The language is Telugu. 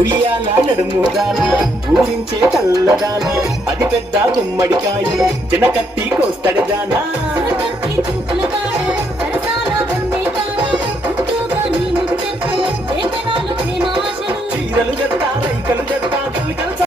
ఉయ్యాల నడుముదానా ఊరించే కల్లదానా అది పెద్ద గుమ్మడికాయ చిన్న కత్తి కోస్తడి దానా